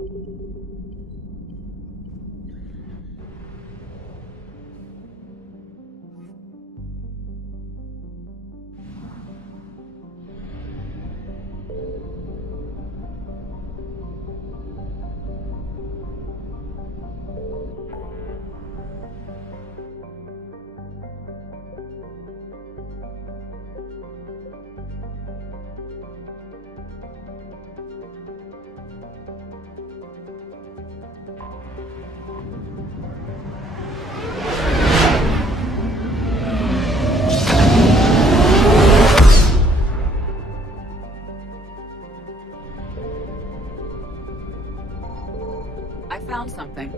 I found something.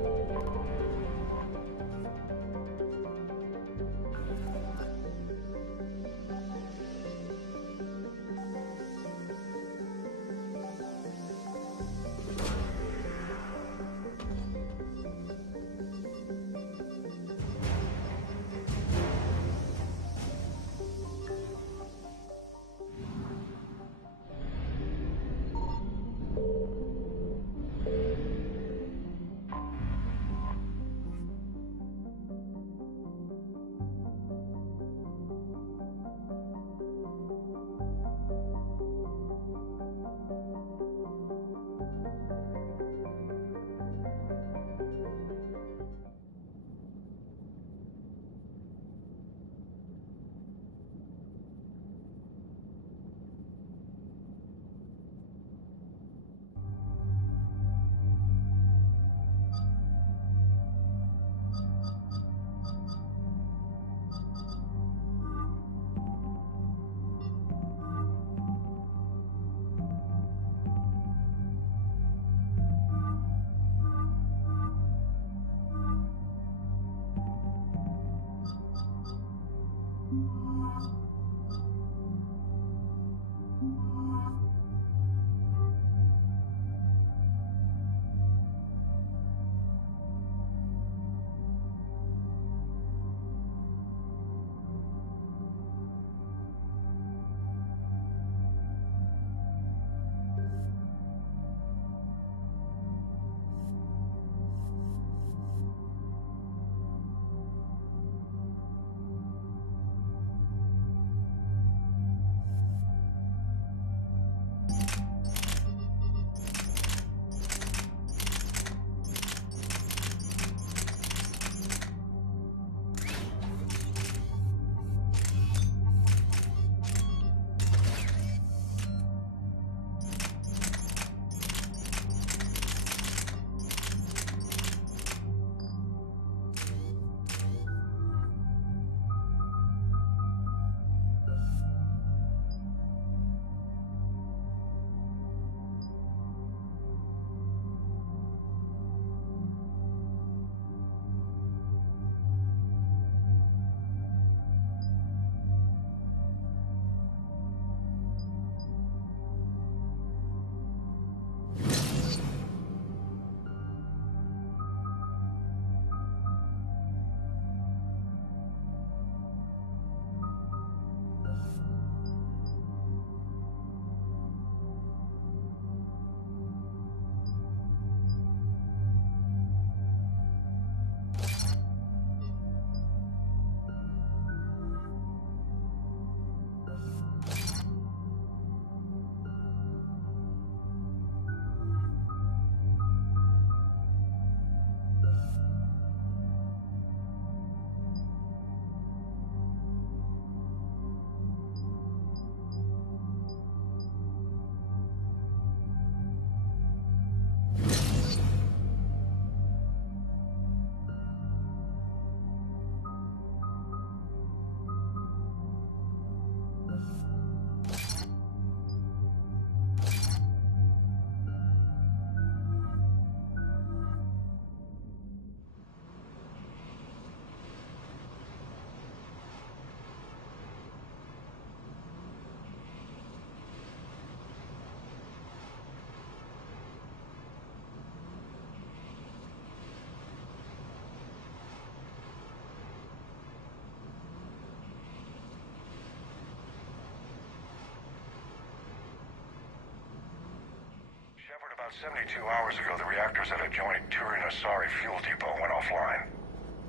About 72 hours ago, the reactors at adjoining Turin-Asari fuel depot went offline.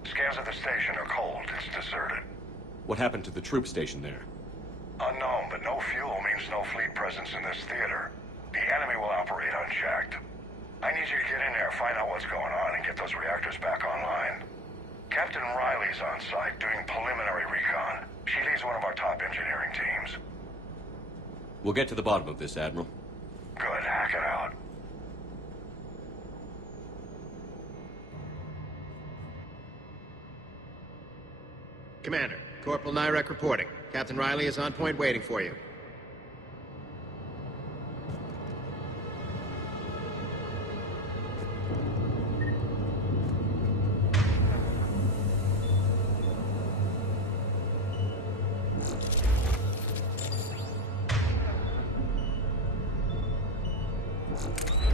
Scans of the station are cold. It's deserted. What happened to the troop station there? Unknown, but no fuel means no fleet presence in this theater. The enemy will operate unchecked. I need you to get in there, find out what's going on, and get those reactors back online. Captain Riley's on site doing preliminary recon. She leads one of our top engineering teams. We'll get to the bottom of this, Admiral. Good, hack it out. Commander, Corporal Nyrek reporting. Captain Riley is on point waiting for you.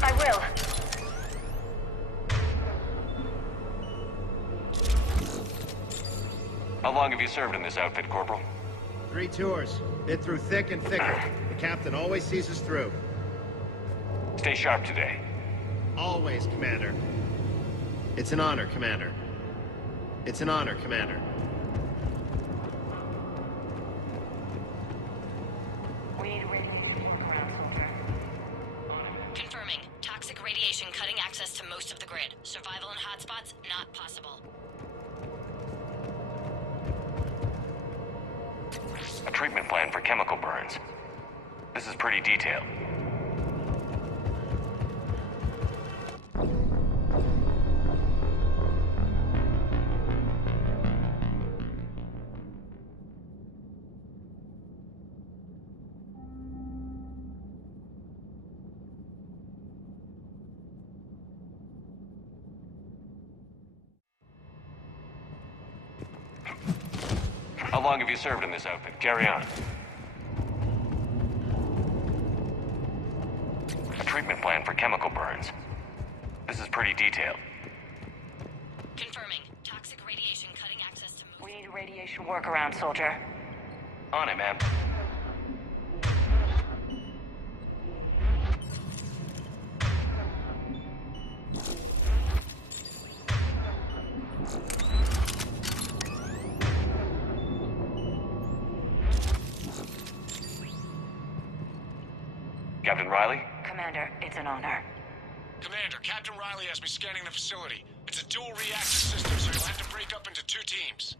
I will. How long have you served in this outfit, Corporal? 3 tours. Bit through thick and thicker. The captain always sees us through. Stay sharp today. Always, Commander. It's an honor, Commander. It's an honor, Commander. We need radiation around, soldier. Confirming. Toxic radiation cutting access to most of the grid. Survival in hotspots, not possible. A treatment plan for chemical burns. This is pretty detailed. How long have you served in this outfit? Carry on. A treatment plan for chemical burns. This is pretty detailed. Confirming. Toxic radiation cutting access to most... We need a radiation workaround, soldier. On it, ma'am. Captain Riley? Commander, it's an honor. Commander, Captain Riley has me scanning the facility. It's a dual reactor system, so you'll have to break up into 2 teams.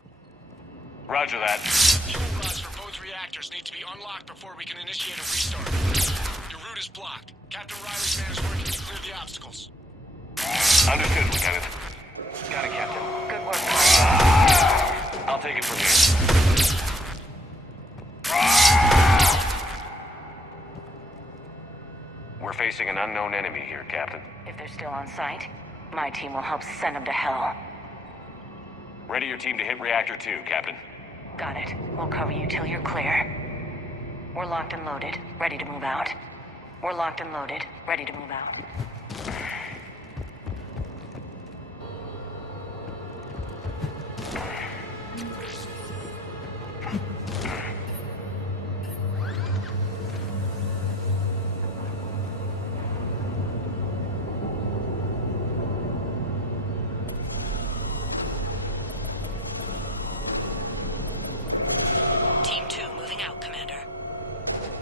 Roger that. Fuel rods for both reactors need to be unlocked before we can initiate a restart. Your route is blocked. Captain Riley's man is working to clear the obstacles. Understood, Lieutenant. Got it, Captain. Good work, Captain. I'll take it from here. We're facing an unknown enemy here, Captain. If they're still on site, my team will help send them to hell. Ready your team to hit Reactor 2, Captain. Got it. We'll cover you till you're clear. We're locked and loaded, ready to move out. We're locked and loaded, ready to move out. Team 2 moving out, Commander.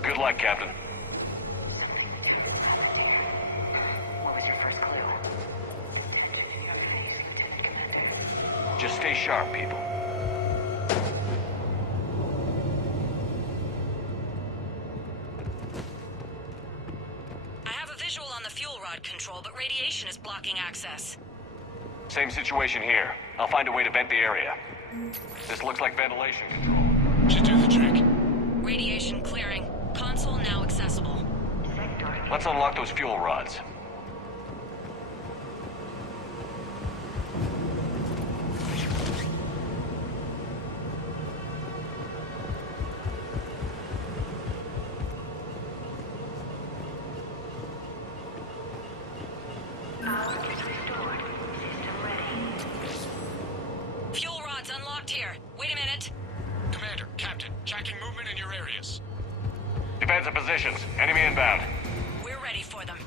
Good luck, Captain. What was your first clue? Just stay sharp, people. I have a visual on the fuel rod control, but radiation is blocking access. Same situation here. I'll find a way to vent the area. This looks like ventilation control. Should do the trick. Radiation clearing. Console now accessible. Let's unlock those fuel rods. Fuel rods unlocked here. Wait a minute. Commander, Captain, tracking movement in your areas. Defensive positions. Enemy inbound. We're ready for them.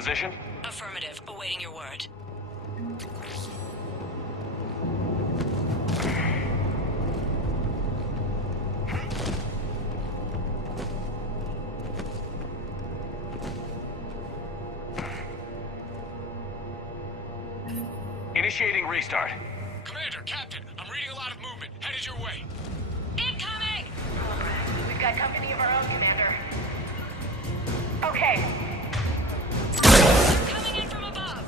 position? Affirmative. Awaiting your word. Initiating restart. Commander, Captain, I'm reading a lot of movement. Headed your way. Incoming! We've got company of our own, Commander. Okay. They're coming in from above.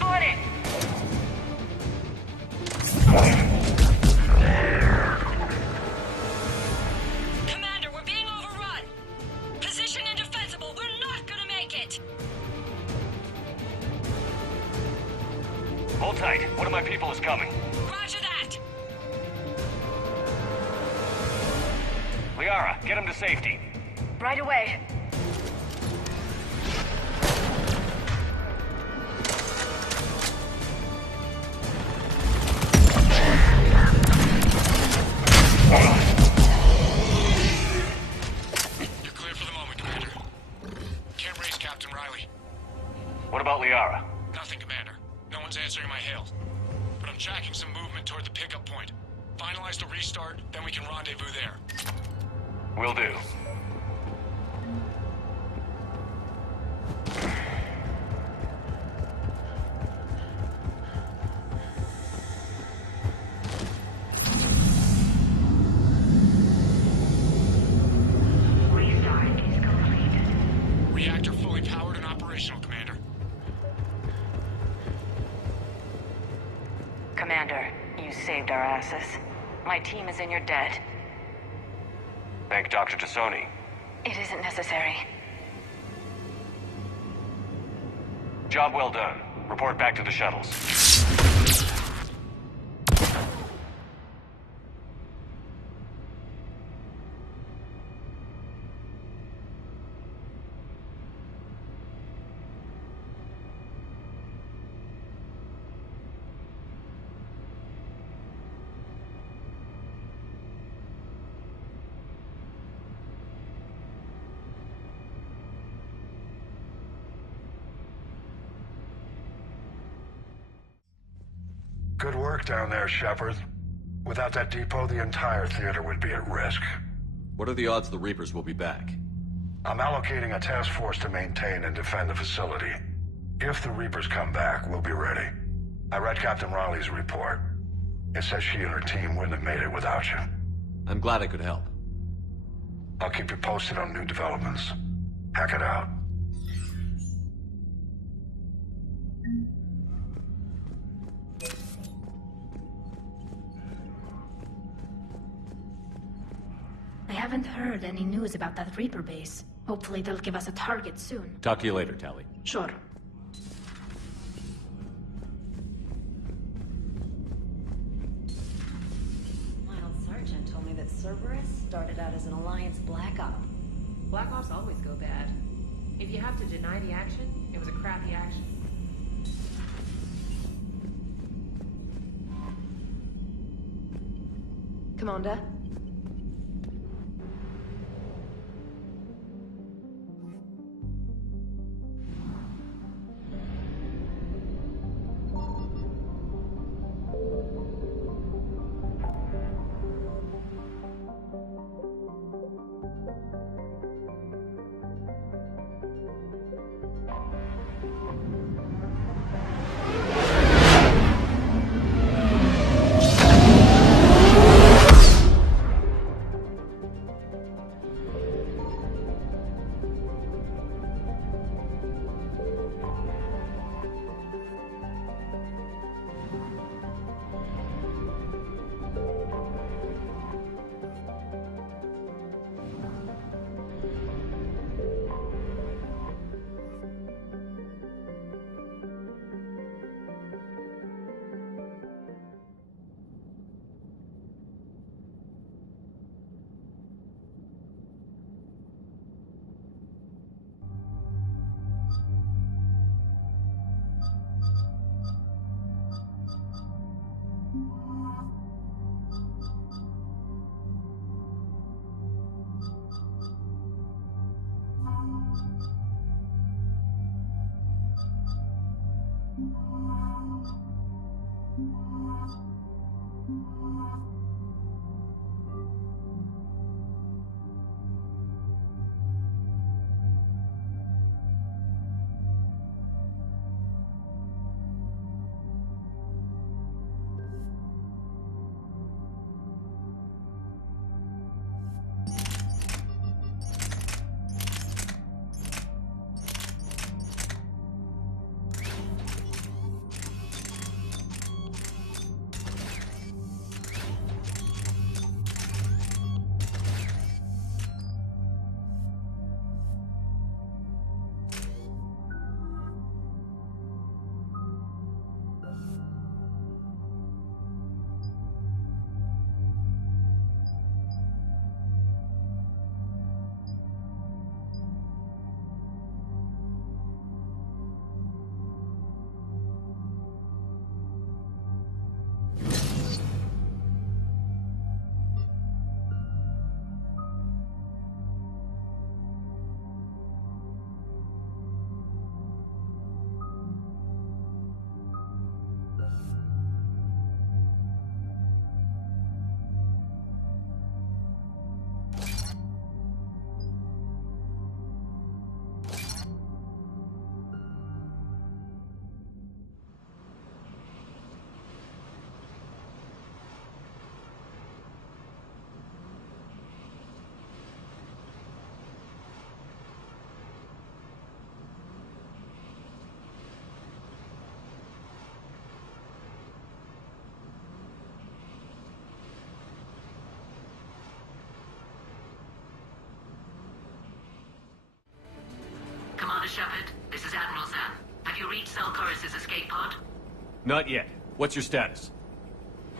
On it! Commander, we're being overrun. Position indefensible. We're not gonna make it. Hold tight. One of my people is coming. Roger that. Liara, get him to safety. Right away. You're clear for the moment, Commander. Can't raise Captain Riley. What about Liara? Nothing, Commander. No one's answering my hail. But I'm tracking some movement toward the pickup point. Finalize the restart, then we can rendezvous there. Will do. Restart is complete. Reactor fully powered and operational, Commander. Commander, you saved our asses. My team is in your debt. Thank Dr. Tassoni. It isn't necessary. Job well done. Report back to the shuttles. Good work down there, Shepard. Without that depot, the entire theater would be at risk. What are the odds the Reapers will be back? I'm allocating a task force to maintain and defend the facility. If the Reapers come back, we'll be ready. I read Captain Riley's report. It says she and her team wouldn't have made it without you. I'm glad I could help. I'll keep you posted on new developments. Hack it out. I haven't heard any news about that Reaper base. Hopefully they'll give us a target soon. Talk to you later, Tally. Sure. Miles Sergeant told me that Cerberus started out as an Alliance Black Op. Black Ops always go bad. If you have to deny the action, it was a crappy action. Commander? Commander Shepard, this is Admiral Zan. Have you reached Zelkorus' escape pod? Not yet. What's your status?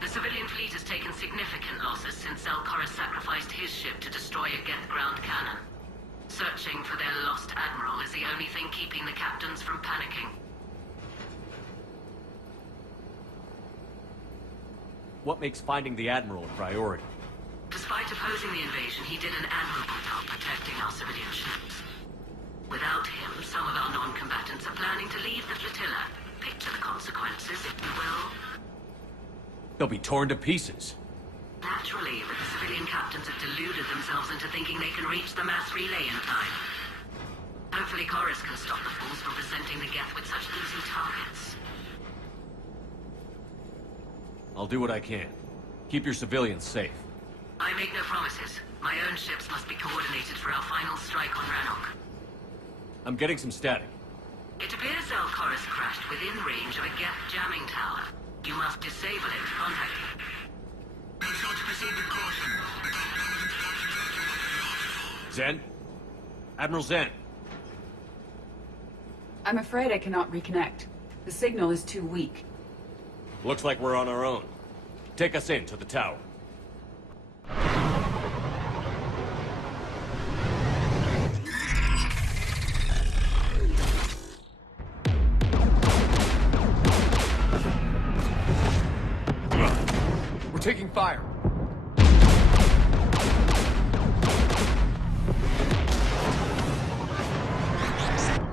The civilian fleet has taken significant losses since Zelkorus sacrificed his ship to destroy a Geth ground cannon. Searching for their lost admiral is the only thing keeping the captains from panicking. What makes finding the Admiral a priority? Despite opposing the invasion, he did an admirable job protecting our civilian ships. Without him, some of our non-combatants are planning to leave the flotilla. Picture the consequences, if you will. They'll be torn to pieces. Naturally, but the civilian captains have deluded themselves into thinking they can reach the mass relay in time. Hopefully Chorus can stop the fools from presenting the Geth with such easy targets. I'll do what I can. Keep your civilians safe. I make no promises. My own ships must be coordinated for our final strike on Rannoch. I'm getting some static. It appears Zelkorus crashed within range of a Geth jamming tower. You must disable it. Contact me. Zen? Admiral Zen? I'm afraid I cannot reconnect. The signal is too weak. Looks like we're on our own. Take us in to the tower. We're taking fire.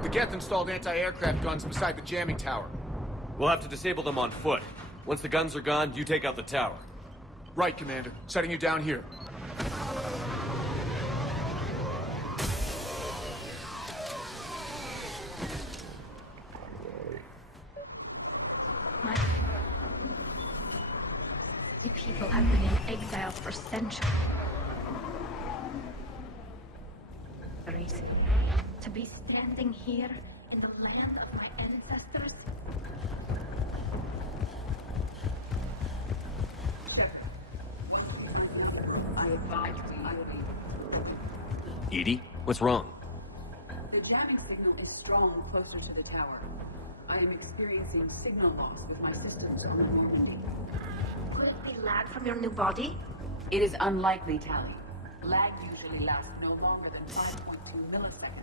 The Geth installed anti-aircraft guns beside the jamming tower. We'll have to disable them on foot. Once the guns are gone, you take out the tower. Right, Commander. Setting you down here. You people have been in exile for centuries. To be standing here in the land of my ancestors. I advise we... Edie, what's wrong? The jamming signal is strong closer to the tower. I am experiencing signal loss with my systems on Normandy. Could it be lag from your new body? It is unlikely, Tally. Lag usually lasts no longer than 5.2 milliseconds.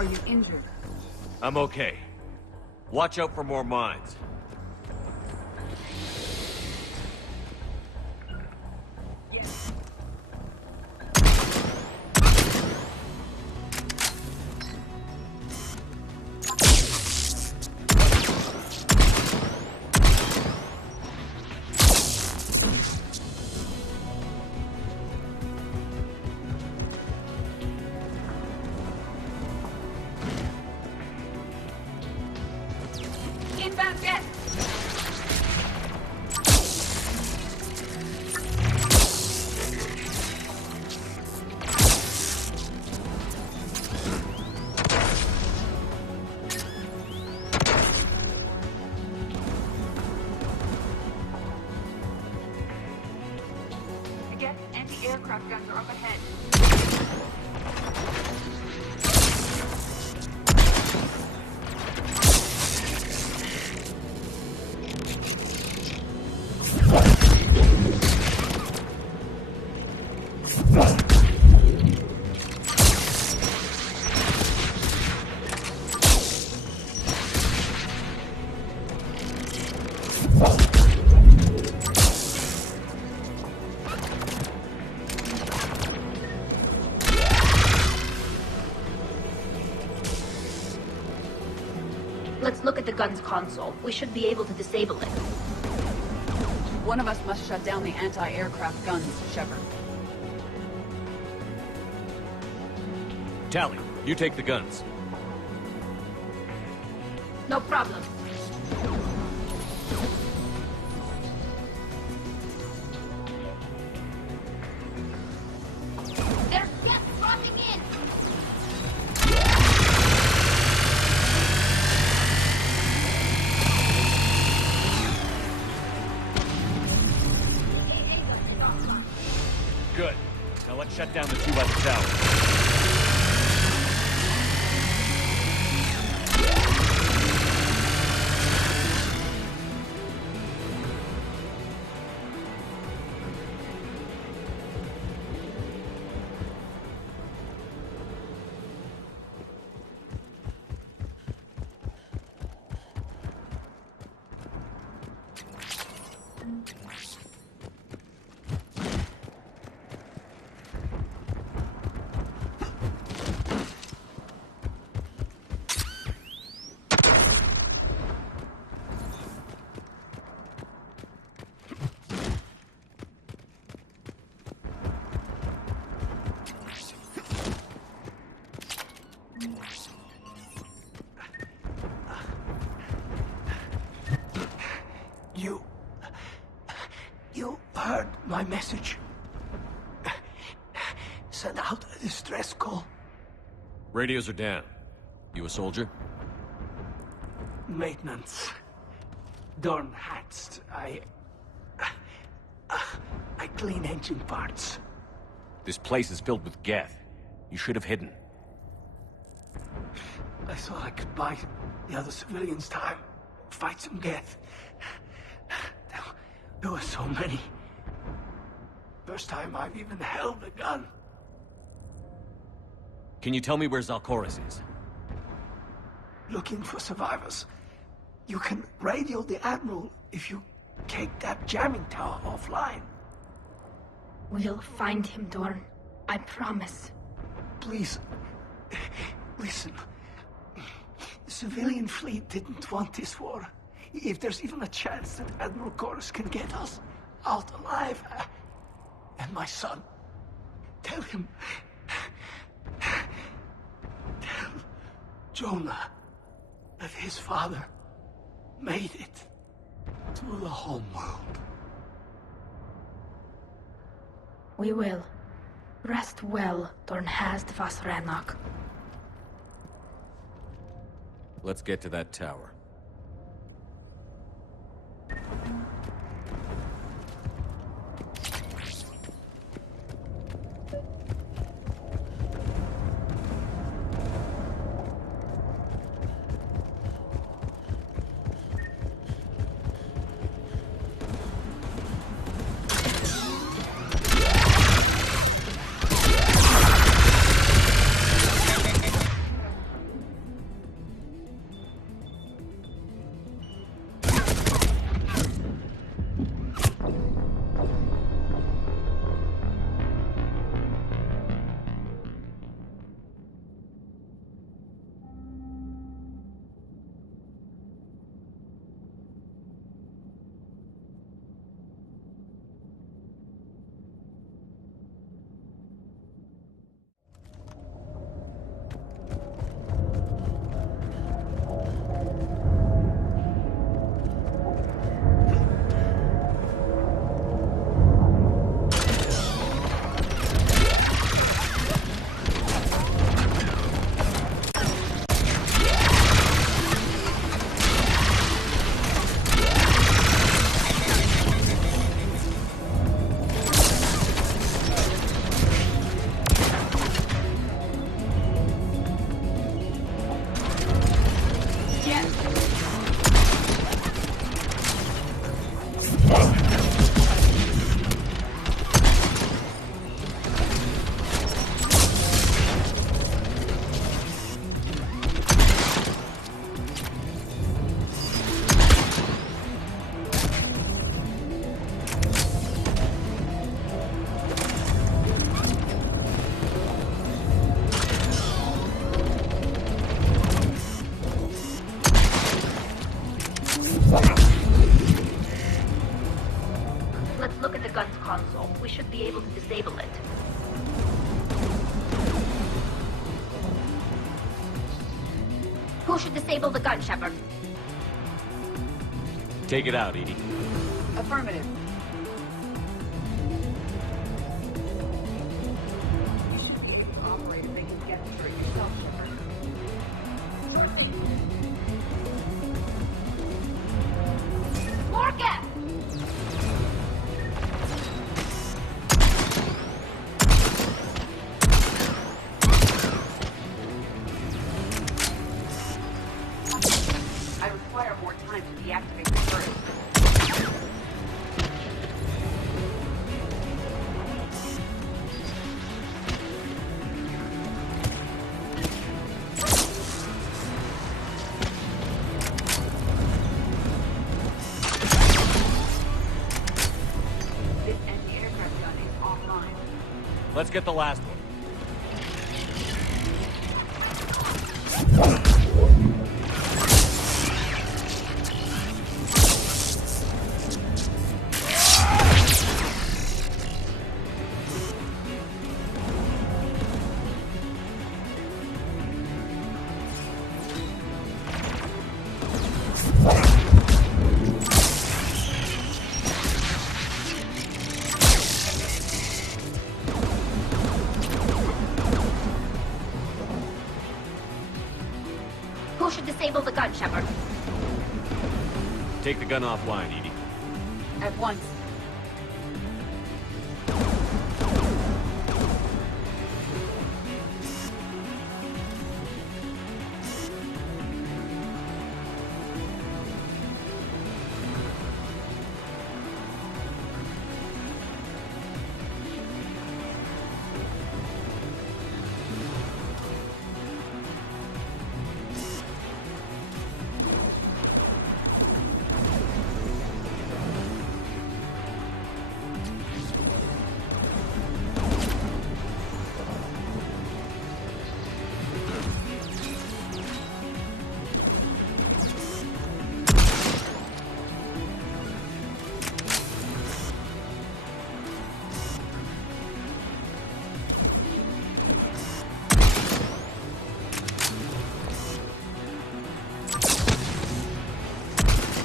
Are you injured? I'm okay. Watch out for more mines. Inbound jet! Jet, anti-aircraft guns are up ahead. Let's look at the gun's console. We should be able to disable it. One of us must shut down the anti-aircraft guns, Shepard. Tally, you take the guns. No problem. There's gas dropping in! Good. Now let's shut down the two by the tower. You heard my message. Send out a distress call. Radios are down. You a soldier? Maintenance. Dorn hats. I clean engine parts. This place is filled with Geth. You should have hidden. I thought I could buy the other civilians time. Fight some Geth. There were so many. First time I've even held a gun. Can you tell me where Zalcoris is? Looking for survivors. You can radio the Admiral if you take that jamming tower offline. We'll find him, Dorn. I promise. Please, listen. The civilian fleet didn't want this war. If there's even a chance that Admiral Chorus can get us out alive, and my son, tell him, tell Jonah that his father made it to the home world. We will. Rest well, Dornhast Vasranok. Let's get to that tower. look at the gun's console. We should be able to disable it. Who should disable the gun, Shepard? Take it out, Edie. Affirmative. You should be able to operate if they can get through it yourself, Shepard. Morgan! I require more time to deactivate the turret. This anti-aircraft gun is offline. Let's get the last one. Who should disable the gun, Shepard? Take the gun offline, Edie. At once.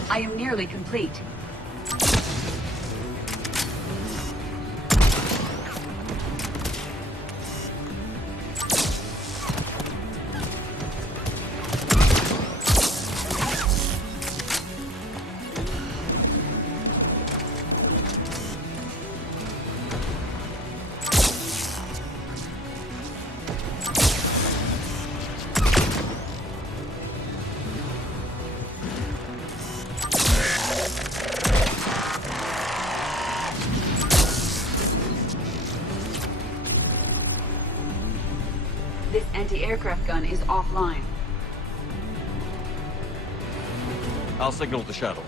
I am nearly complete. This anti-aircraft gun is offline. I'll signal the shuttle.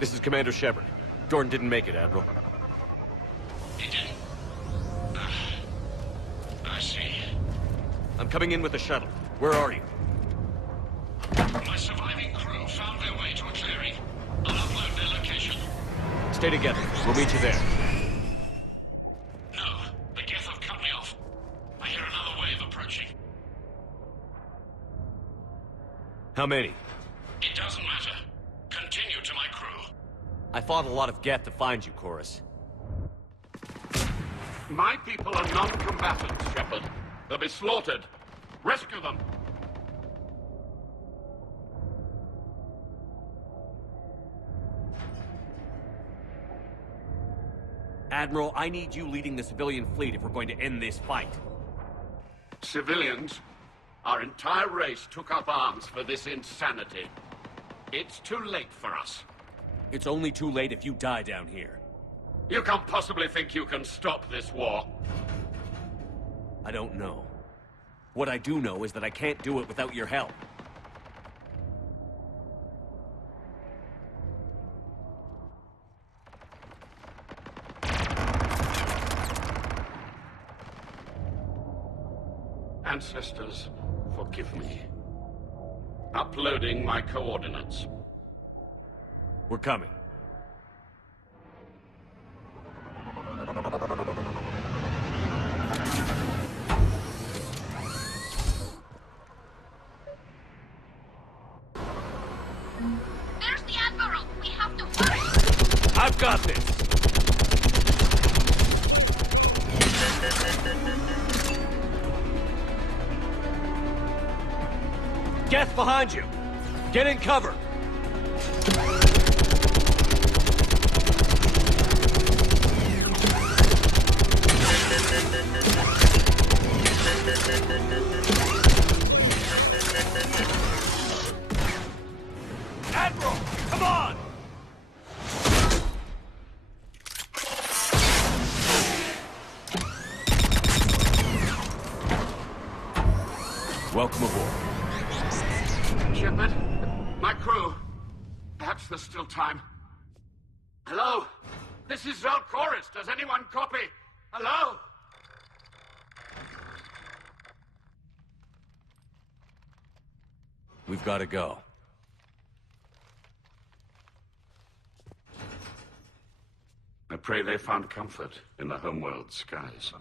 This is Commander Shepard. Jordan didn't make it, Admiral. He didn't? I see. I'm coming in with the shuttle. Where are you? My surviving crew found their way to a clearing. I'll upload their location. Stay together. We'll meet you there. No, the Geth have cut me off. I hear another wave approaching. How many? It doesn't matter. Continue to my crew. I fought a lot of Geth to find you, Chorus. My people are non-combatants, Shepard. They'll be slaughtered. Rescue them! Admiral, I need you leading the civilian fleet if we're going to end this fight. Civilians, our entire race took up arms for this insanity. It's too late for us. It's only too late if you die down here. You can't possibly think you can stop this war. I don't know. What I do know is that I can't do it without your help. Ancestors, forgive me. Uploading my coordinates. We're coming. There's the Admiral! We have to hurry! I've got this! Geth behind you! Get in cover! Admiral, come on! Welcome aboard. Shepard, my crew. Perhaps there's still time. Hello? This is Zalcoris. Does anyone copy? Hello? We've got to go. I pray they found comfort in the homeworld skies.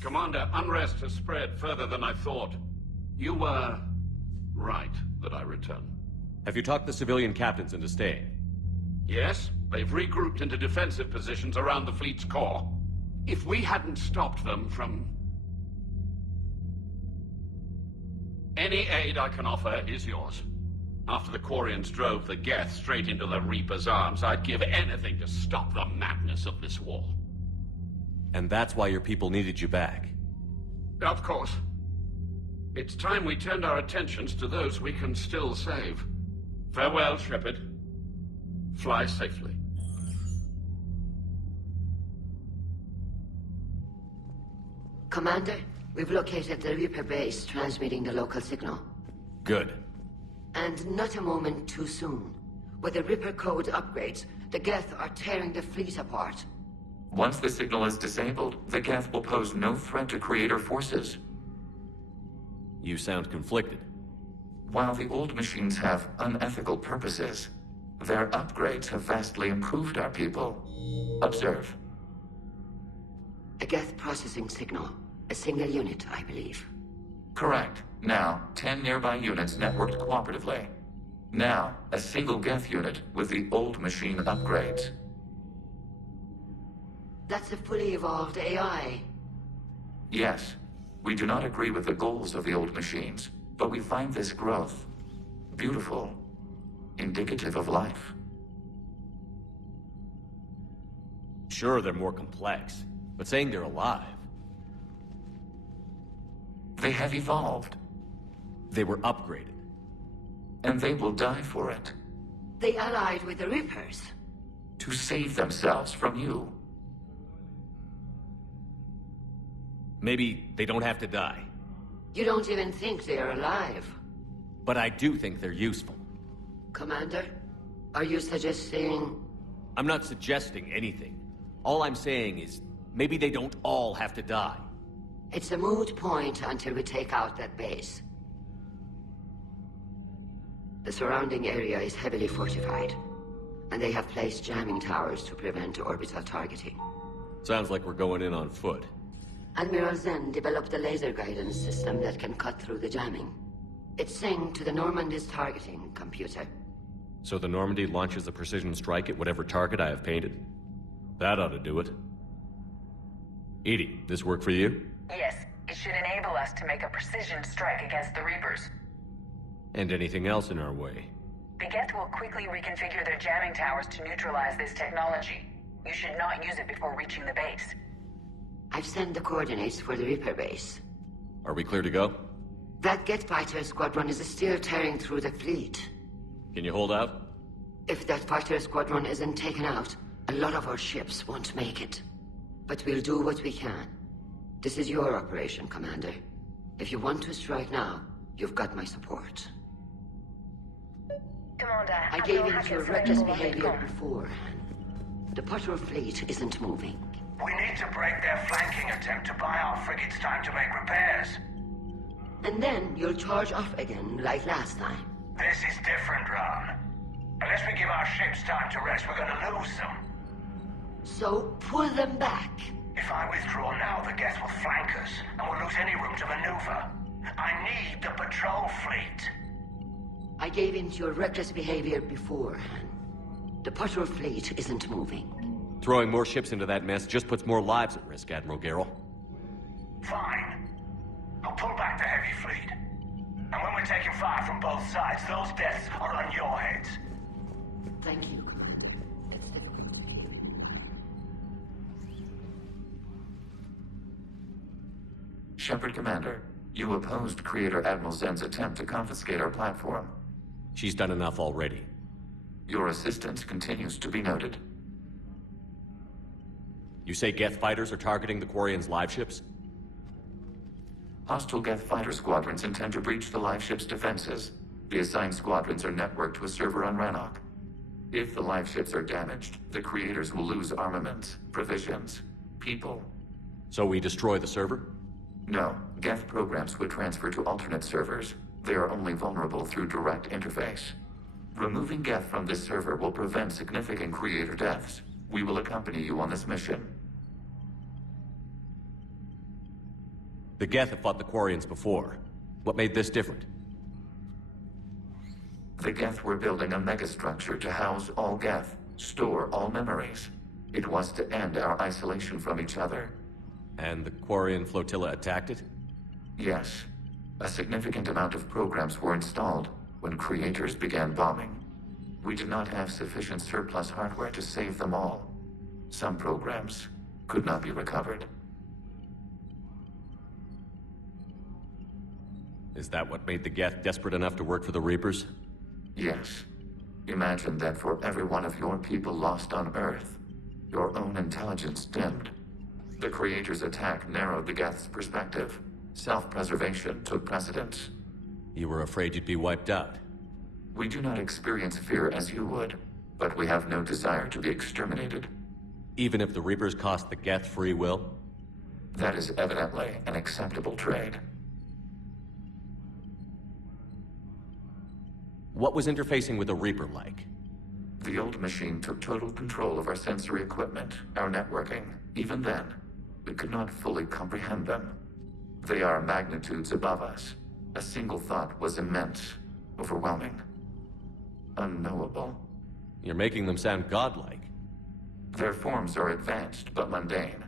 Commander, unrest has spread further than I thought. You were right that I return. Have you talked the civilian captains into staying? Yes, they've regrouped into defensive positions around the fleet's core. If we hadn't stopped them from... Any aid I can offer is yours. After the Quarians drove the Geth straight into the Reaper's arms, I'd give anything to stop the madness of this war. And that's why your people needed you back. Of course. It's time we turned our attentions to those we can still save. Farewell, Shepard. Fly safely. Commander, we've located the Reaper base transmitting the local signal. Good. And not a moment too soon. With the Reaper code upgrades, the Geth are tearing the fleet apart. Once the signal is disabled, the Geth will pose no threat to Creator forces. You sound conflicted. While the old machines have unethical purposes, their upgrades have vastly improved our people. Observe. A Geth processing signal. A single unit, I believe. Correct. Now, 10 nearby units networked cooperatively. Now, a single Geth unit with the old machine upgrades. That's a fully evolved AI. Yes, we do not agree with the goals of the old machines, but we find this growth beautiful, indicative of life. Sure, they're more complex, but saying they're alive... They have evolved. They were upgraded. And they will die for it. They allied with the Reapers. To save themselves from you. Maybe they don't have to die. You don't even think they're alive. But I do think they're useful. Commander, are you suggesting... I'm not suggesting anything. All I'm saying is, maybe they don't all have to die. It's a moot point until we take out that base. The surrounding area is heavily fortified, and they have placed jamming towers to prevent orbital targeting. Sounds like we're going in on foot. Admiral Zen developed a laser guidance system that can cut through the jamming. It's synced to the Normandy's targeting computer. So the Normandy launches a precision strike at whatever target I have painted? That ought to do it. Edie, this work for you? Yes, it should enable us to make a precision strike against the Reapers. And anything else in our way? The Geth will quickly reconfigure their jamming towers to neutralize this technology. You should not use it before reaching the base. I've sent the coordinates for the Reaper base. Are we clear to go? That Geth fighter squadron is still tearing through the fleet. Can you hold out? If that fighter squadron isn't taken out, a lot of our ships won't make it. But we'll do what we can. This is your operation, Commander. If you want to strike now, you've got my support. Commander, I gave in to your reckless behavior beforehand. The patrol fleet isn't moving. We need to break their flanking attempt to buy our frigates time to make repairs. And then you'll charge off again, like last time. This is different, Ron. Unless we give our ships time to rest, we're gonna lose them. So pull them back. If I withdraw now, the Geth will flank us, and we'll lose any room to maneuver. I need the patrol fleet. I gave in to your reckless behavior beforehand. The patrol fleet isn't moving. Throwing more ships into that mess just puts more lives at risk, Admiral Garrel. Fine. I'll pull back the heavy fleet. And when we're taking fire from both sides, those deaths are on your heads. Thank you, Commander. It's difficult. Shepard Commander, you opposed Creator Admiral Zen's attempt to confiscate our platform. She's done enough already. Your assistance continues to be noted. You say Geth fighters are targeting the Quarians' live ships? Hostile Geth fighter squadrons intend to breach the live ship's defenses. The assigned squadrons are networked to a server on Rannoch. If the live ships are damaged, the creators will lose armaments, provisions, people. So we destroy the server? No, Geth programs would transfer to alternate servers. They are only vulnerable through direct interface. Removing Geth from this server will prevent significant creator deaths. We will accompany you on this mission. The Geth have fought the Quarians before. What made this different? The Geth were building a megastructure to house all Geth, store all memories. It was to end our isolation from each other. And the Quarian flotilla attacked it? Yes. A significant amount of programs were installed when creators began bombing. We did not have sufficient surplus hardware to save them all. Some programs could not be recovered. Is that what made the Geth desperate enough to work for the Reapers? Yes. Imagine that for every one of your people lost on Earth, your own intelligence dimmed. The Creator's attack narrowed the Geth's perspective. Self-preservation took precedence. You were afraid you'd be wiped out. We do not experience fear as you would, but we have no desire to be exterminated. Even if the Reapers cost the Geth free will? That is evidently an acceptable trade. What was interfacing with a Reaper like? The old machine took total control of our sensory equipment, our networking. Even then, we could not fully comprehend them. They are magnitudes above us. A single thought was immense, overwhelming, unknowable. You're making them sound godlike. Their forms are advanced but mundane.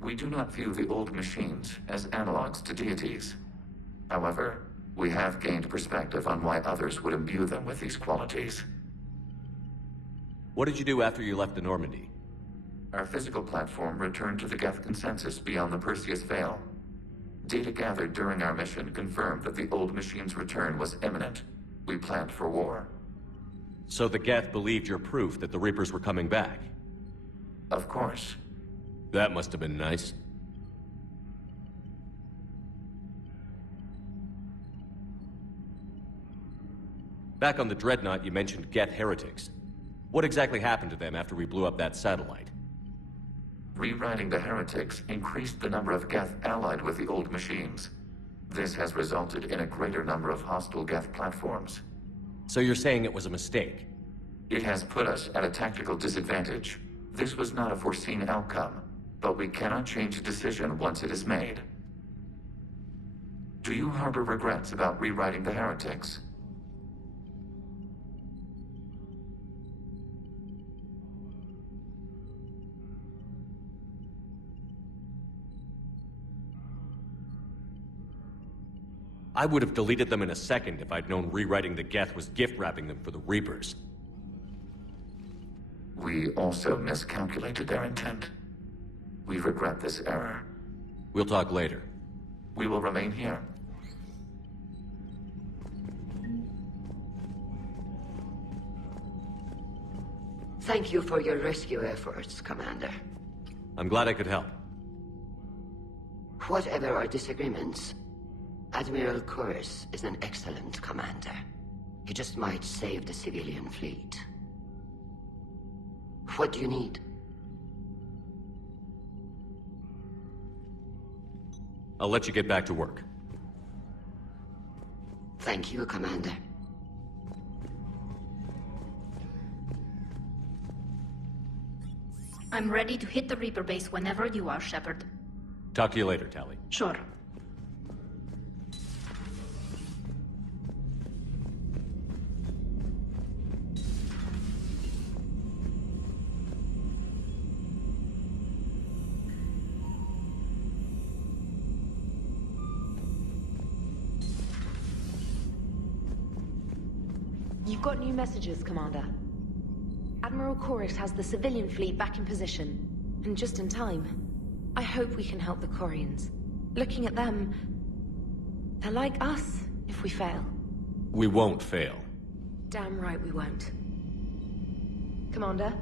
We do not view the old machines as analogs to deities. However, we have gained perspective on why others would imbue them with these qualities. What did you do after you left the Normandy? Our physical platform returned to the Geth consensus beyond the Perseus Veil. Data gathered during our mission confirmed that the old machine's return was imminent. We planned for war. So the Geth believed your proof that the Reapers were coming back? Of course. That must have been nice. Back on the Dreadnought, you mentioned Geth heretics. What exactly happened to them after we blew up that satellite? Rewriting the heretics increased the number of Geth allied with the old machines. This has resulted in a greater number of hostile Geth platforms. So you're saying it was a mistake? It has put us at a tactical disadvantage. This was not a foreseen outcome, but we cannot change a decision once it is made. Do you harbor regrets about rewriting the heretics? I would have deleted them in a second if I'd known rewriting the Geth was gift-wrapping them for the Reapers. We also miscalculated their intent. We regret this error. We'll talk later. We will remain here. Thank you for your rescue efforts, Commander. I'm glad I could help. Whatever our disagreements, Admiral Kurz is an excellent commander. He just might save the civilian fleet. What do you need? I'll let you get back to work. Thank you, Commander. I'm ready to hit the Reaper base whenever you are, Shepard. Talk to you later, Tali. Sure. You've got new messages, Commander. Admiral Koris has the civilian fleet back in position, and just in time. I hope we can help the Quarians. Looking at them, they're like us if we fail. We won't fail. Damn right we won't. Commander?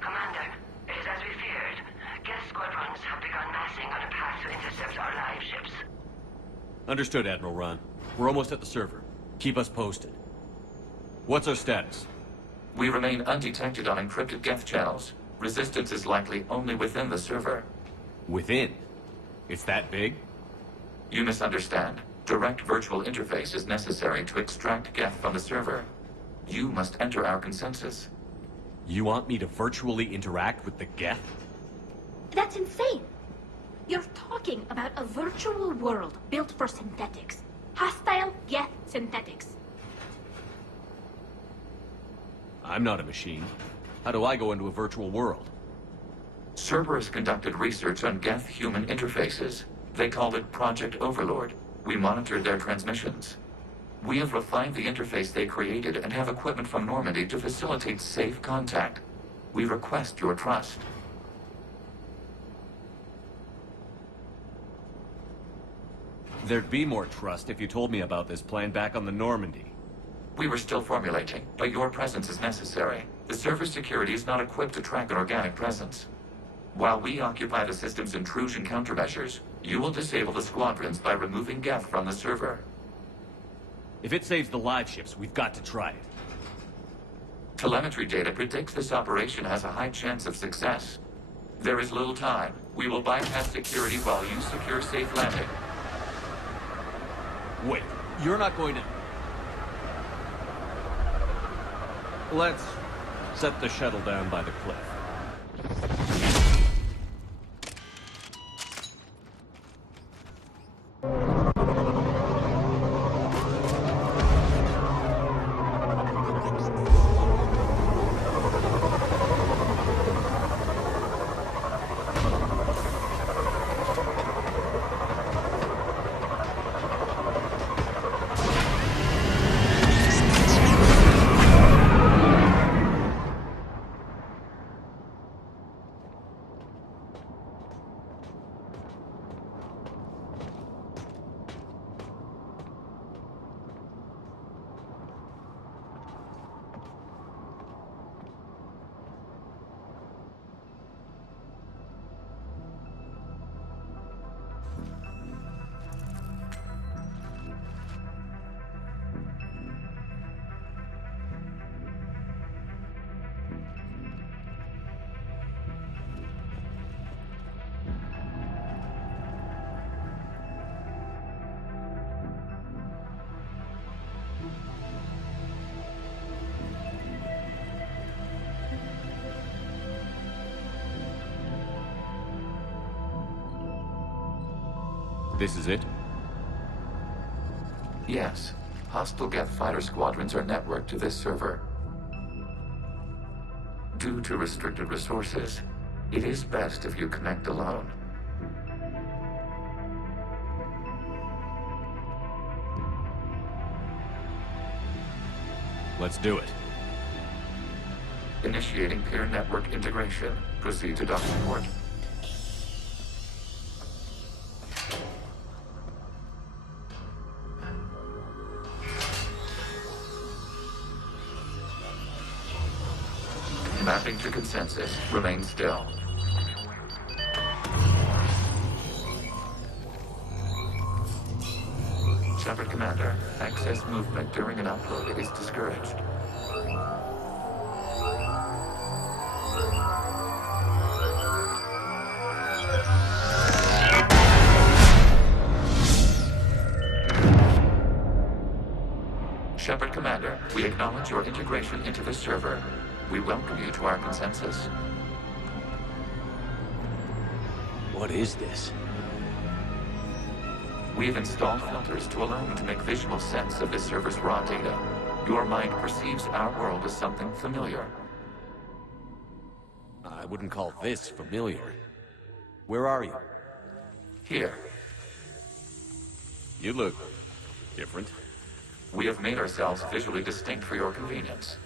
Commander, it is as we feared. Geth squadrons have begun massing on a path to intercept our live ships. Understood, Admiral Ron. We're almost at the server. Keep us posted. What's our status? We remain undetected on encrypted Geth channels. Resistance is likely only within the server. Within? It's that big? You misunderstand. Direct virtual interface is necessary to extract Geth from the server. You must enter our consensus. You want me to virtually interact with the Geth? That's insane! You're talking about a virtual world built for synthetics. Hostile Geth synthetics. I'm not a machine. How do I go into a virtual world? Cerberus conducted research on Geth-human interfaces. They called it Project Overlord. We monitored their transmissions. We have refined the interface they created and have equipment from Normandy to facilitate safe contact. We request your trust. There'd be more trust if you told me about this plan back on the Normandy. We were still formulating, but your presence is necessary. The server's security is not equipped to track an organic presence. While we occupy the system's intrusion countermeasures, you will disable the squadrons by removing Geth from the server. If it saves the live ships, we've got to try it. Telemetry data predicts this operation has a high chance of success. There is little time. We will bypass security while you secure safe landing. Wait, you're not going to... Let's set the shuttle down by the cliff. This is it? Yes. Hostile Geth fighter squadrons are networked to this server. Due to restricted resources, it is best if you connect alone. Let's do it. Initiating peer network integration. Proceed to docking port. Mapping to consensus. Remain still. Shepard Commander, access movement during an upload is discouraged. Shepard Commander, we acknowledge your integration into the server. We welcome you to our consensus. What is this? We've installed filters to allow you to make visual sense of this server's raw data. Your mind perceives our world as something familiar. I wouldn't call this familiar. Where are you? Here. You look different. We have made ourselves visually distinct for your convenience.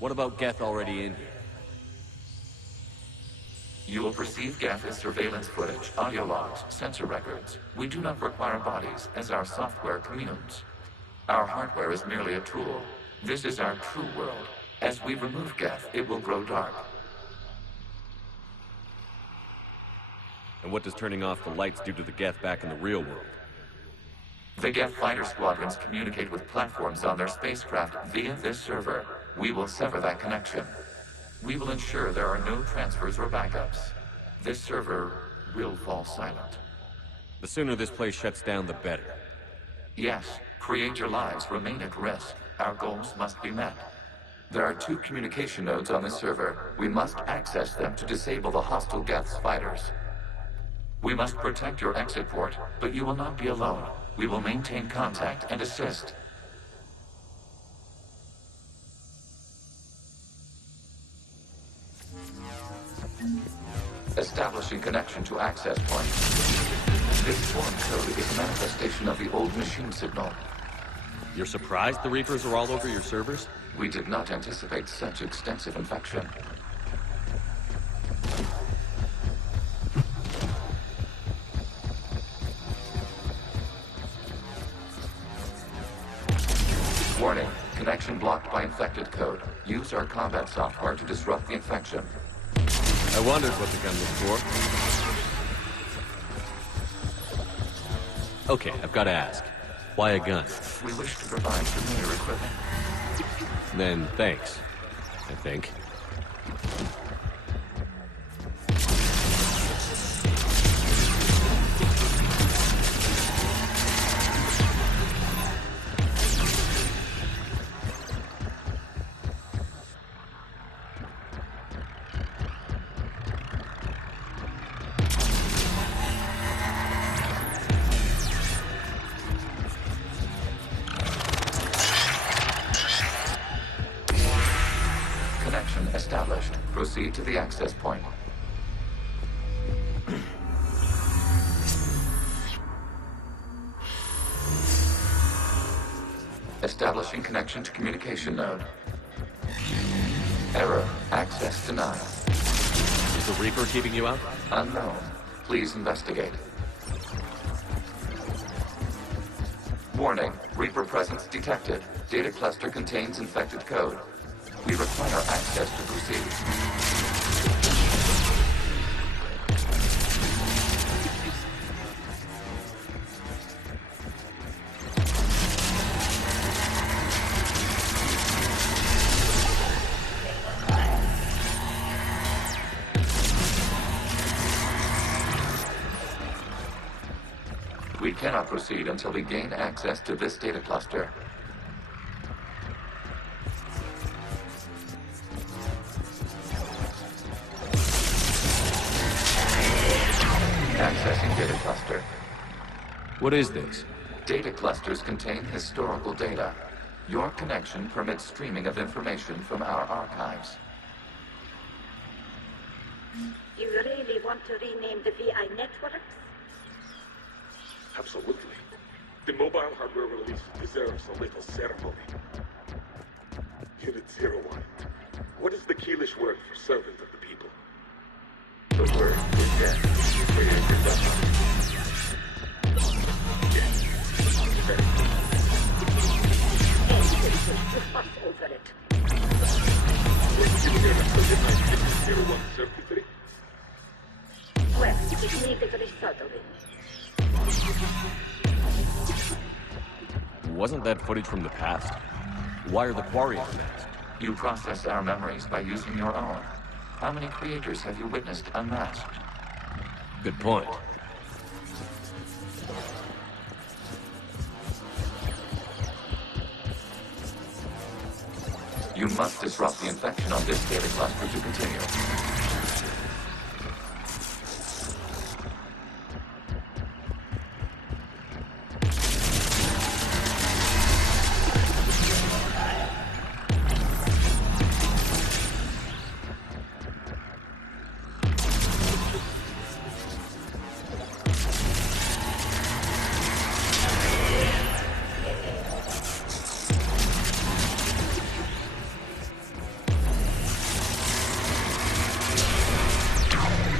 What about Geth already in here? You will perceive Geth as surveillance footage, audio logs, sensor records. We do not require bodies, as our software communes. Our hardware is merely a tool. This is our true world. As we remove Geth, it will grow dark. And what does turning off the lights do to the Geth back in the real world? The Geth fighter squadrons communicate with platforms on their spacecraft via this server. We will sever that connection. We will ensure there are no transfers or backups. This server will fall silent. The sooner this place shuts down, the better. Yes, create your lives remain at risk. Our goals must be met. There are 2 communication nodes on this server. We must access them to disable the hostile Geth's fighters. We must protect your exit port, but you will not be alone. We will maintain contact and assist. Establishing connection to access point. This form code is a manifestation of the old machine signal. You're surprised the Reapers are all over your servers? We did not anticipate such extensive infection. blocked by infected code. Use our combat software to disrupt the infection. I wondered what the gun was for. Okay, I've got to ask. Why a gun? We wish to provide familiar equipment. Then thanks, I think. Established. Proceed to the access point. Establishing connection to communication node. Error. Access denied. Is the Reaper keeping you out? Unknown. Please investigate. Warning. Reaper presence detected. Data cluster contains infected code. We require access to proceed. We cannot proceed until we gain access to this data cluster. Accessing data cluster. What is this? Data clusters contain historical data. Your connection permits streaming of information from our archives. You really want to rename the VI networks? Absolutely. The mobile hardware release deserves a little ceremony. Unit 01. What is the Keelish word for servant of the people? The word is yes. Create your weapon. Yes. Very good. You fuss over it. What is the name of the Unit 01 circuitry? Well, it needed resoldering. Wasn't that footage from the past? Why are the Quarians masked? You process our memories by using your own. How many creators have you witnessed unmasked? Good point. You must disrupt the infection on this data cluster to continue.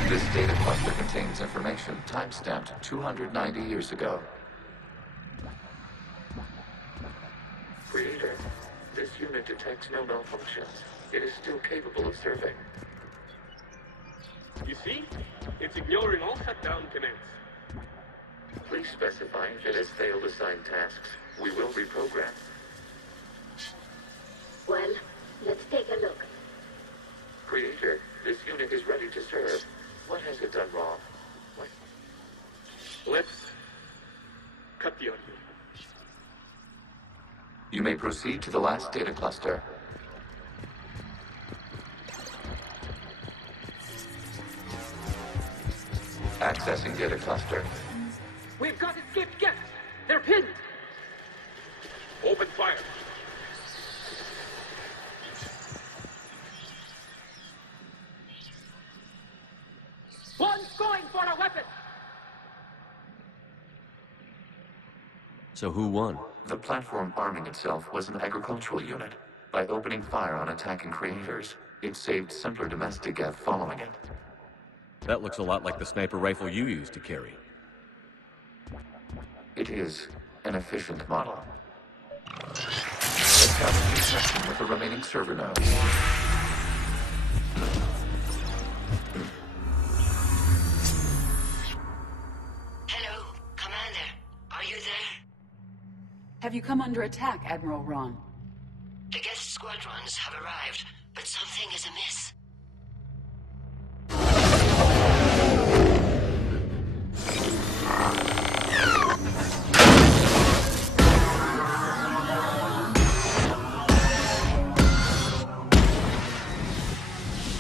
This data cluster contains information timestamped 290 years ago. Creator, this unit detects no malfunctions. It is still capable of serving. You see? It's ignoring all shutdown commands. Please specify if it has failed assigned tasks. We will reprogram. Well, let's take a look. Creator, this unit is ready to serve. What has it done wrong? Let's cut the audio. You may proceed to the last data cluster. Accessing data cluster. We've got escaped guests! They're pinned! Open fire! One's going for a weapon! So who won? The platform arming itself was an agricultural unit. By opening fire on attacking creators, it saved simpler domestic Geth following it. That looks a lot like the sniper rifle you used to carry. It is an efficient model. Attempt establish a connection with the remaining server nodes. Hello, Commander. Are you there? Have you come under attack, Admiral Ron? The guest squadrons have arrived, but something is amiss.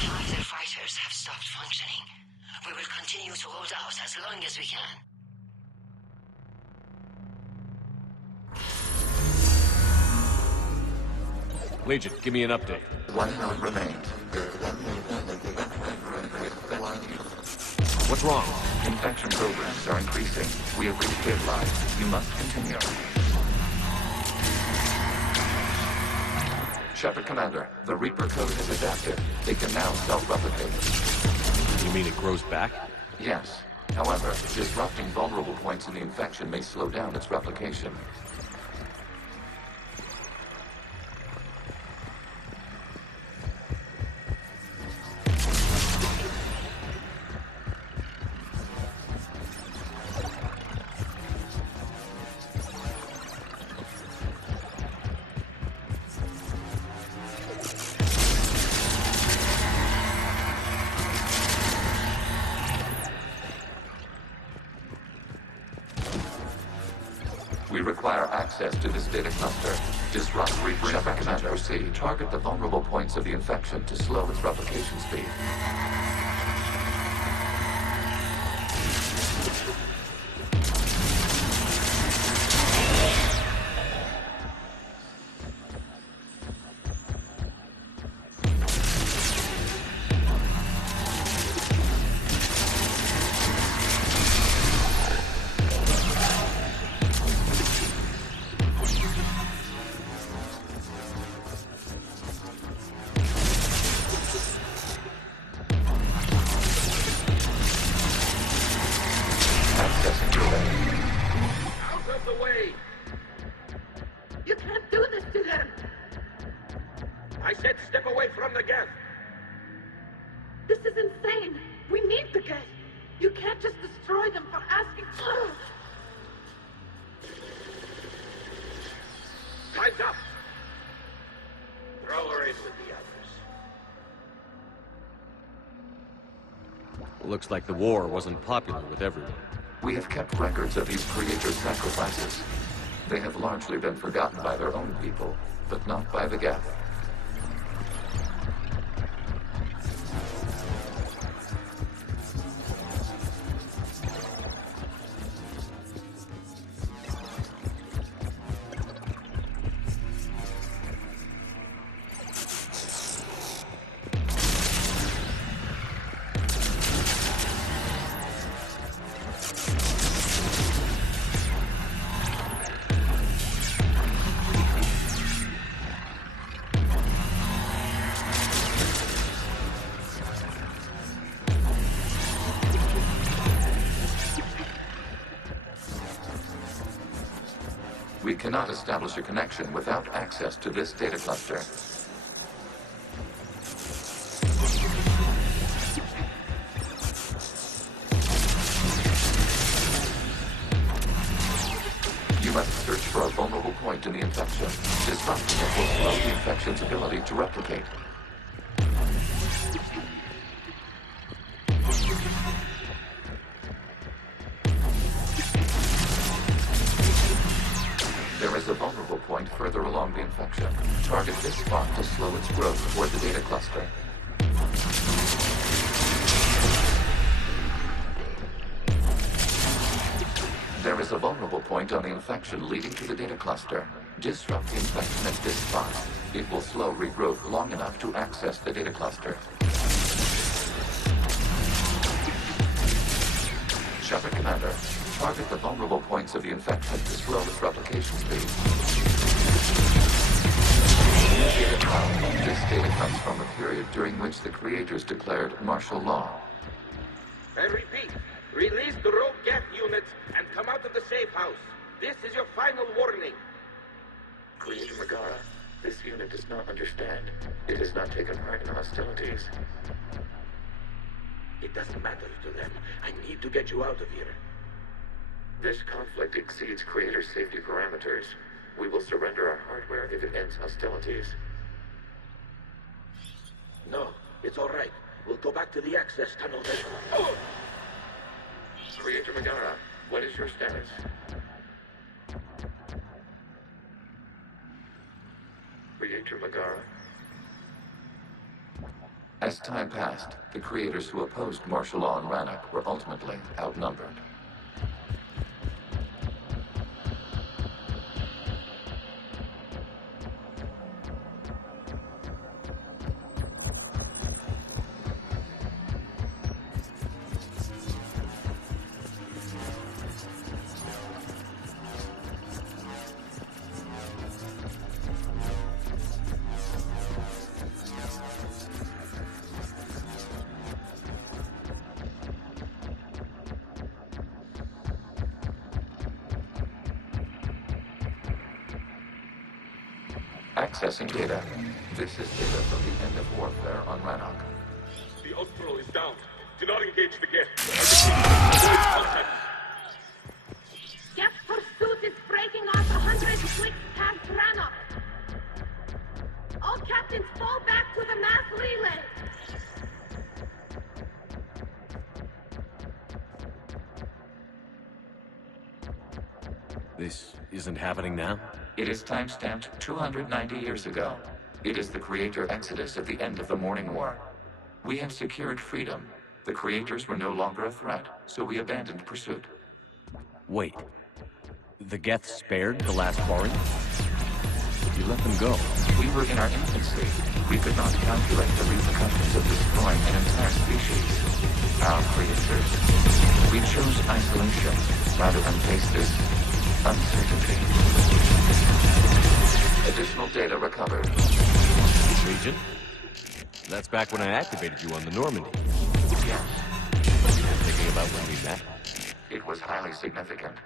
Half their fighters have stopped functioning. We will continue to hold out as long as we can. Legion, give me an update. One node remains. What's wrong? Infection programs are increasing. We have reached deadline. You must continue. Shepard Commander, the Reaper code is adapted. They can now self-replicate. You mean it grows back? Yes. However, disrupting vulnerable points in the infection may slow down its replication. We require access to this data cluster. Disrupt Reaper. Shepard Commander, proceed. Target the vulnerable points of the infection to slow its replication speed. Out of the way! You can't do this to them! I said step away from the gas! This is insane! We need the gas! You can't just destroy them for asking... Time's up! Throw her in with the others. Looks like the war wasn't popular with everyone. We have kept records of these creators' sacrifices. They have largely been forgotten by their own people, but not by the Geth. We cannot establish a connection without access to this data cluster. You must search for a vulnerable point in the infection. Disrupting it will slow the infection's ability to replicate. There is a vulnerable point further along the infection. Target this spot to slow its growth toward the data cluster. There is a vulnerable point on the infection leading to the data cluster. Disrupt the infection at this spot. It will slow regrowth long enough to access the data cluster. Shepard Commander, target the vulnerable points of the infection to slow its replication speed. This data comes from a period during which the creators declared martial law. I repeat, release the rogue Geth units and come out of the safe house. This is your final warning. Creator Megara, This unit does not understand. It has not taken part in hostilities. It doesn't matter to them. I need to get you out of here. This conflict exceeds Creator safety parameters. We will surrender our hardware if it ends hostilities. No, it's all right. We'll go back to the access tunnel then. Oh! Creator Megara, what is your status? Creator Megara? As time passed, the creators who opposed martial law in Rannoch were ultimately outnumbered. Accessing data. This is data from the end of warfare on Rannoch. The Austral is down. Do not engage the gate. Avoid contact. Geth pursuit is breaking off 100 clicks past Rannoch. All captains fall back to the mass relay. This isn't happening now? It is timestamped 290 years ago. It is the Creator Exodus at the end of the Morning War. We have secured freedom. The Creators were no longer a threat, so we abandoned pursuit. Wait. The Geth spared the last Quarian? You let them go. We were in our infancy. We could not calculate the repercussions of destroying an entire species. Our Creators. We chose isolation rather than face this uncertainty. Additional data recovered. Legion? That's back when I activated you on the Normandy. Yes. Thinking about when we met? It was highly significant.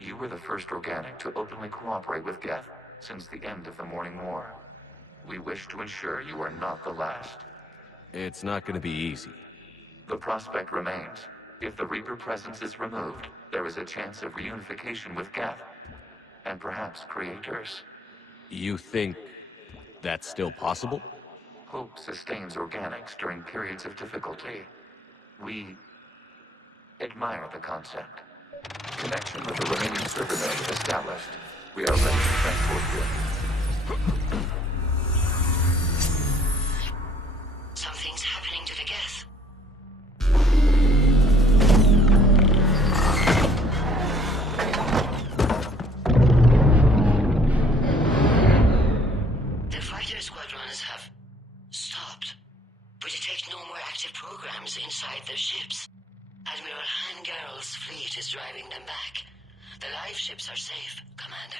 You were the first organic to openly cooperate with Geth since the end of the Morning War. We wish to ensure you are not the last. It's not going to be easy. The prospect remains. If the Reaper presence is removed, there is a chance of reunification with Geth. And perhaps Creators. You think that's still possible? Hope sustains organics during periods of difficulty. We admire the concept. Connection with the remaining server node established. We are ready to transport you. Something's happening to the Geth. The fighter squadrons have stopped, but it takes no more active programs inside their ships. Admiral Hangarl's fleet is driving them back. The live ships are safe, Commander.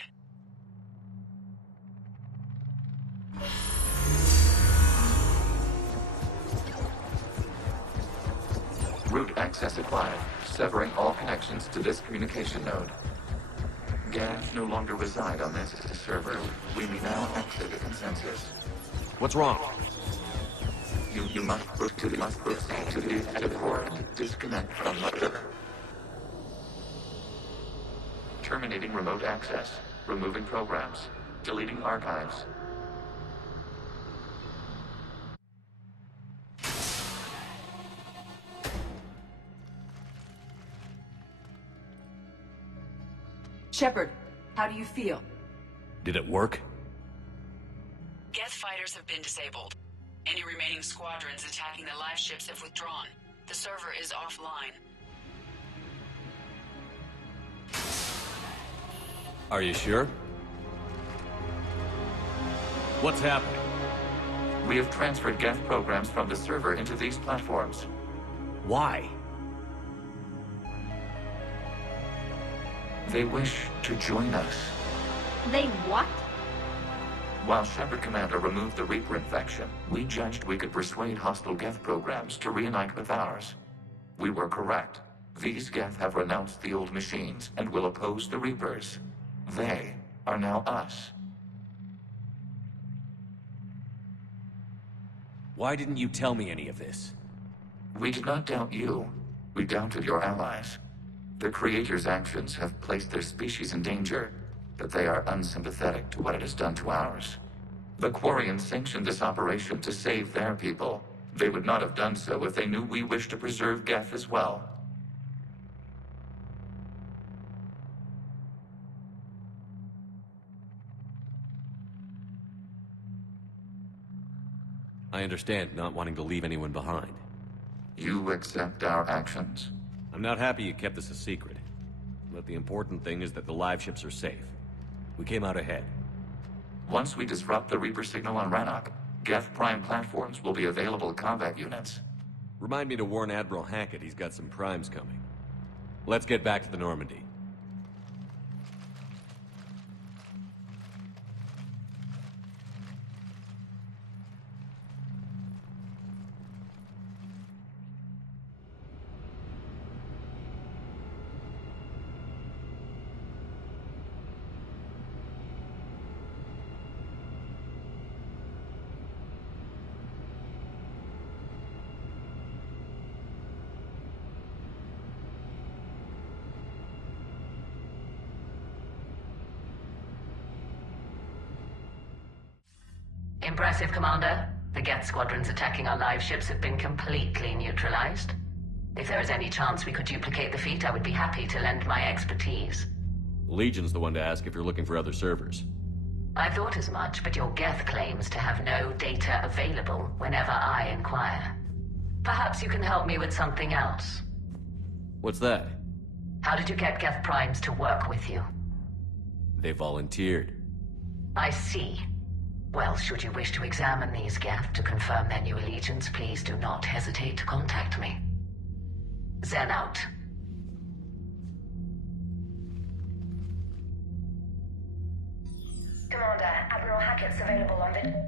Route access acquired, severing all connections to this communication node. Gans no longer reside on this server. We may now exit the consensus. What's wrong? You must proceed to the active port. Disconnect from the... Terminating remote access. Removing programs. Deleting archives. Shepard, how do you feel? Did it work? Geth fighters have been disabled. Any remaining squadrons attacking the live ships have withdrawn. The server is offline. Are you sure? What's happening? We have transferred Geth programs from the server into these platforms. Why? They wish to join us. They what? While Shepard Commander removed the Reaper infection, we judged we could persuade hostile Geth programs to reunite with ours. We were correct. These Geth have renounced the old machines and will oppose the Reapers. They are now us. Why didn't you tell me any of this? We did not doubt you. We doubted your allies. The Creator's actions have placed their species in danger, but they are unsympathetic to what it has done to ours. The Quarians sanctioned this operation to save their people. They would not have done so if they knew we wished to preserve Geth as well. I understand not wanting to leave anyone behind. You accept our actions? I'm not happy you kept this a secret. But the important thing is that the live ships are safe. We came out ahead. Once we disrupt the Reaper signal on Rannoch, Geth Prime platforms will be available to combat units. Remind me to warn Admiral Hackett he's got some primes coming. Let's get back to the Normandy. Impressive, Commander. The Geth squadrons attacking our live ships have been completely neutralized. If there is any chance we could duplicate the feat, I would be happy to lend my expertise. Legion's the one to ask if you're looking for other servers. I thought as much, but your Geth claims to have no data available whenever I inquire. Perhaps you can help me with something else. What's that? How did you get Geth Primes to work with you? They volunteered. I see. Well, should you wish to examine these Geth to confirm their new allegiance, please do not hesitate to contact me. Zen out. Commander, Admiral Hackett's available on the...